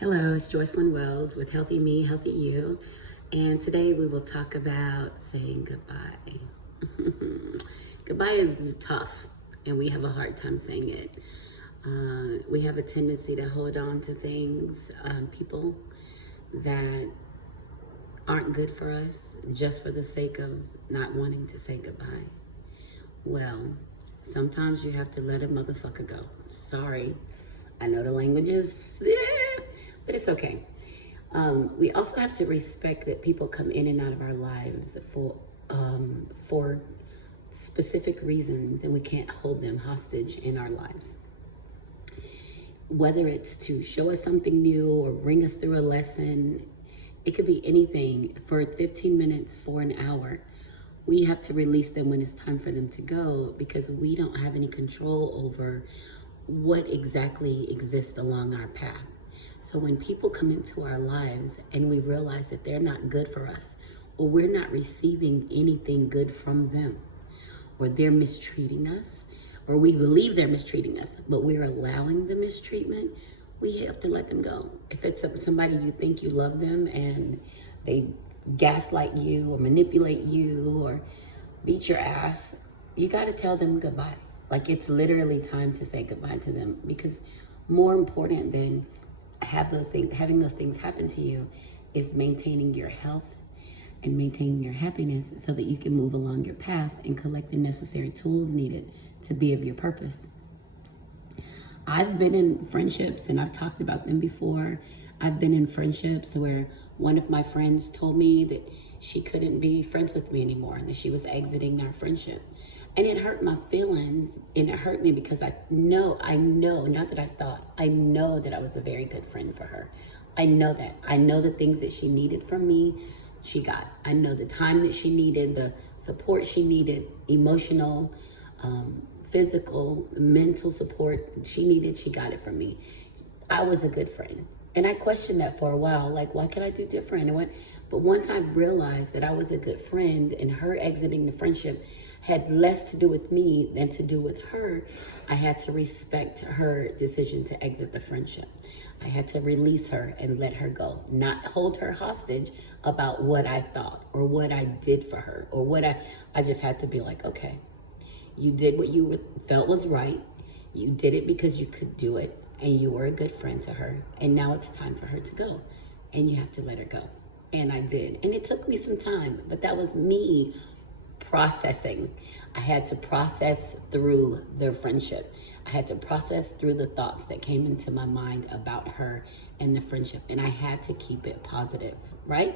Hello, it's Joycelyn Wells with Healthy Me, Healthy You. And today we will talk about saying goodbye. Goodbye is tough, and we have a hard time saying it. We have a tendency to hold on to things, people that aren't good for us just for the sake of not wanting to say goodbye. Well, sometimes you have to let a motherfucker go. Sorry. I know the language is, but it's okay. We also have to respect that people come in and out of our lives for specific reasons, and we can't hold them hostage in our lives. Whether it's to show us something new or bring us through a lesson, it could be anything. For 15 minutes, for an hour, we have to release them when it's time for them to go, because we don't have any control over what exactly exists along our path. So when people come into our lives and we realize that they're not good for us, or we're not receiving anything good from them, or they're mistreating us, or we believe they're mistreating us, but we're allowing the mistreatment, we have to let them go. If it's somebody you think you love them and they gaslight you or manipulate you or beat your ass, you got to tell them goodbye. Like, it's literally time to say goodbye to them, because more important than having those things happen to you is maintaining your health and maintaining your happiness so that you can move along your path and collect the necessary tools needed to be of your purpose. I've been in friendships, and I've talked about them before. I've been in friendships where one of my friends told me that she couldn't be friends with me anymore and that she was exiting our friendship. And it hurt my feelings, and it hurt me because I know, not that I thought, I know that I was a very good friend for her. I know that. I know the things that she needed from me, she got. I know the time that she needed, the support she needed, emotional, physical, mental support she needed, she got it from me. I was a good friend. And I questioned that for a while, like, why could I do different? But once I realized that I was a good friend and her exiting the friendship had less to do with me than to do with her, I had to respect her decision to exit the friendship. I had to release her and let her go, not hold her hostage about what I thought or what I did for her or I just had to be like, okay, you did what you felt was right. You did it because you could do it, and you were a good friend to her, and now it's time for her to go, and you have to let her go. And I did, and it took me some time, but that was me processing. I had to process through their friendship. I had to process through the thoughts that came into my mind about her and the friendship, and I had to keep it positive, right?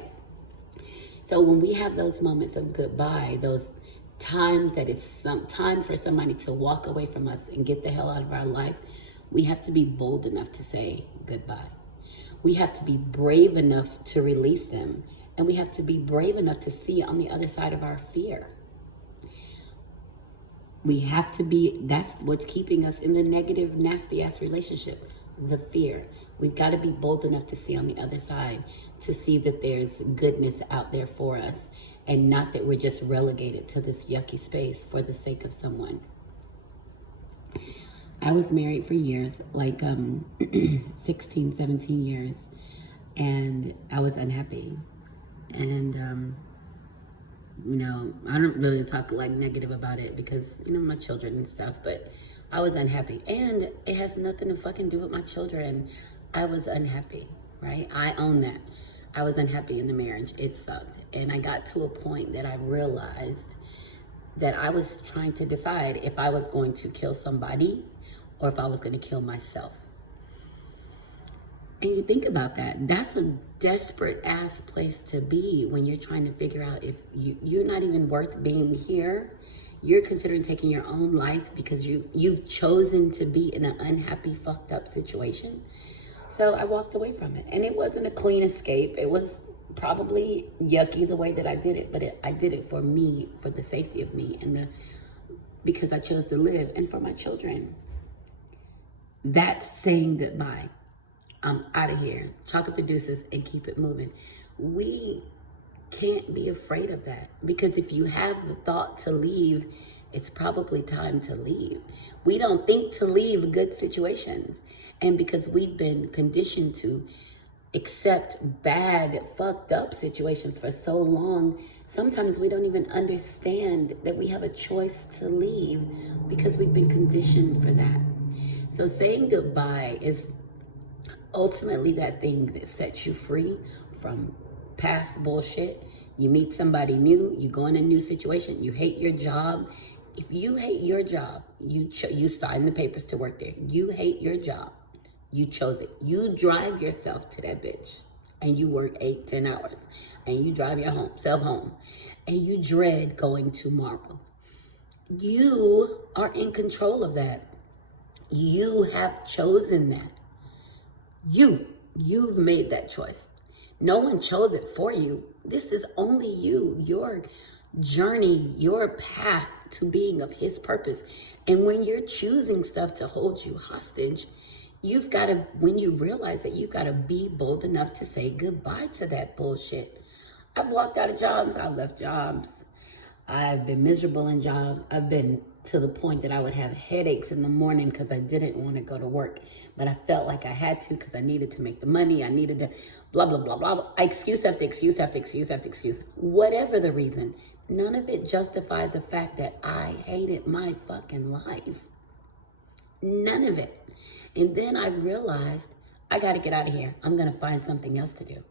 So when we have those moments of goodbye, those times that it's some time for somebody to walk away from us and get the hell out of our life, we have to be bold enough to say goodbye. We have to be brave enough to release them, and we have to be brave enough to see on the other side of our fear. We have to be, that's what's keeping us in the negative, nasty ass relationship, the fear. We've got to be bold enough to see on the other side, to see that there's goodness out there for us, and not that we're just relegated to this yucky space for the sake of someone. I was married for years, like 16, 17 years, and I was unhappy. And, I don't really talk like negative about it because, my children and stuff, but I was unhappy. And it has nothing to fucking do with my children. I was unhappy, right? I own that. I was unhappy in the marriage. It sucked. And I got to a point that I realized that I was trying to decide if I was going to kill somebody or if I was going to kill myself. And you think about that. That's a desperate ass place to be when you're trying to figure out if you're not even worth being here. You're considering taking your own life because you've chosen to be in an unhappy, fucked up situation. So I walked away from it. And it wasn't a clean escape. It was probably yucky the way that I did it. But I did it for me, for the safety of me, and because I chose to live, and for my children. That's saying goodbye. I'm out of here. Chalk up the deuces and keep it moving. We can't be afraid of that, because if you have the thought to leave, it's probably time to leave. We don't think to leave good situations. And because we've been conditioned to accept bad, fucked up situations for so long, sometimes we don't even understand that we have a choice to leave because we've been conditioned for that. So saying goodbye is ultimately that thing that sets you free from past bullshit. You meet somebody new, you go in a new situation, you hate your job. If you hate your job, you sign the papers to work there. You hate your job. You chose it. You drive yourself to that bitch and you work 8-10 hours and you drive yourself home and you dread going tomorrow. You are in control of that. You have chosen that. You've made that choice. No one chose it for you. This is only you, your journey, your path to being of his purpose. And when you're choosing stuff to hold you hostage, you've got to, when you realize that, you've got to be bold enough to say goodbye to that bullshit. I've walked out of jobs. I left jobs. I've been miserable in jobs. I've been to the point that I would have headaches in the morning because I didn't want to go to work. But I felt like I had to because I needed to make the money. I needed to blah, blah, blah, blah, blah. Excuse after excuse after excuse after excuse. Whatever the reason, none of it justified the fact that I hated my fucking life. None of it. And then I realized I got to get out of here. I'm going to find something else to do.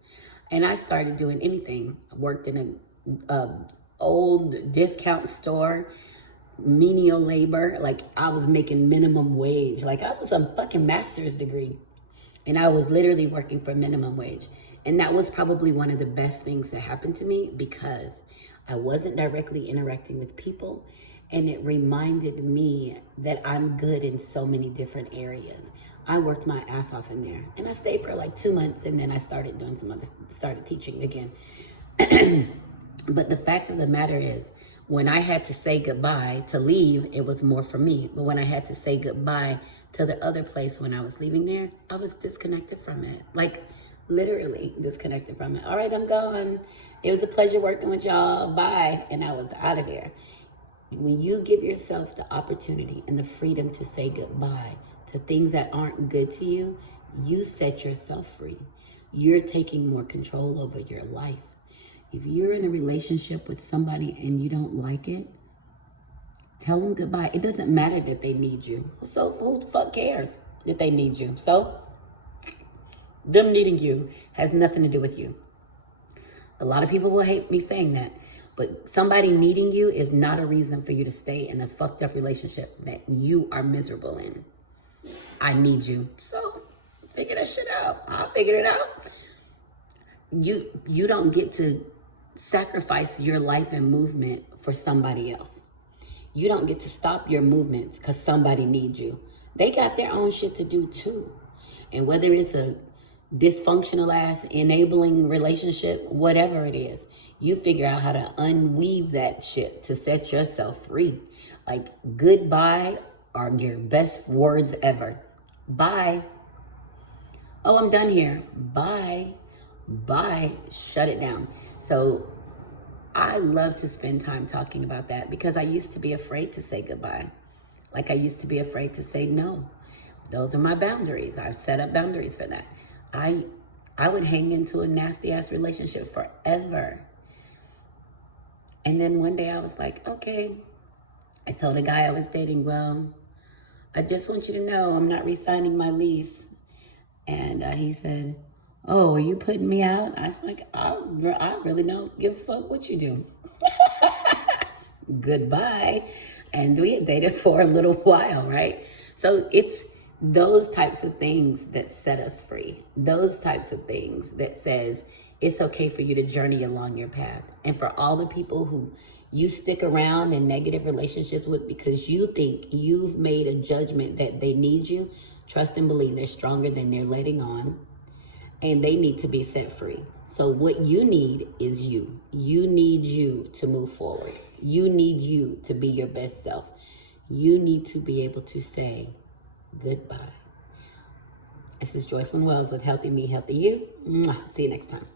And I started doing anything. I worked in a old discount store, menial labor. Like I was making minimum wage. Like I was a fucking master's degree. And I was literally working for minimum wage. And that was probably one of the best things that happened to me because I wasn't directly interacting with people. And it reminded me that I'm good in so many different areas. I worked my ass off in there. And I stayed for like 2 months and then I started doing started teaching again. But the fact of the matter is, when I had to say goodbye to leave, it was more for me. But when I had to say goodbye to the other place when I was leaving there, I was disconnected from it. Like literally disconnected from it. All right, I'm gone. It was a pleasure working with y'all. Bye. And I was out of there. When you give yourself the opportunity and the freedom to say goodbye to things that aren't good to you, you set yourself free. You're taking more control over your life. If you're in a relationship with somebody and you don't like it, tell them goodbye. It doesn't matter that they need you. So who the fuck cares that they need you? So them needing you has nothing to do with you. A lot of people will hate me saying that. But somebody needing you is not a reason for you to stay in a fucked up relationship that you are miserable in. I need you. So figure that shit out. I'll figure it out. You don't get to sacrifice your life and movement for somebody else. You don't get to stop your movements because somebody needs you. They got their own shit to do too. And whether it's a dysfunctional ass enabling relationship, whatever it is, you figure out how to unweave that shit to set yourself free. Like goodbye are your best words ever. Bye. Oh, I'm done here. Bye. Bye. Shut it down. So I love to spend time talking about that because I used to be afraid to say goodbye. Like I used to be afraid to say no. Those are my boundaries. I've set up boundaries for that. I would hang into a nasty ass relationship forever. And then one day I was like, okay. I told a guy I was dating, well, I just want you to know I'm not re-signing my lease. And he said, oh, are you putting me out? I was like, I really don't give a fuck what you do. Goodbye. And we had dated for a little while, right? So it's those types of things that set us free. Those types of things that says it's okay for you to journey along your path. And for all the people who you stick around in negative relationships with because you think you've made a judgment that they need you, trust and believe they're stronger than they're letting on. And they need to be set free. So what you need is you. You need you to move forward. You need you to be your best self. You need to be able to say goodbye. This is Joycelyn Wells with Healthy Me, Healthy You. Mwah. See you next time.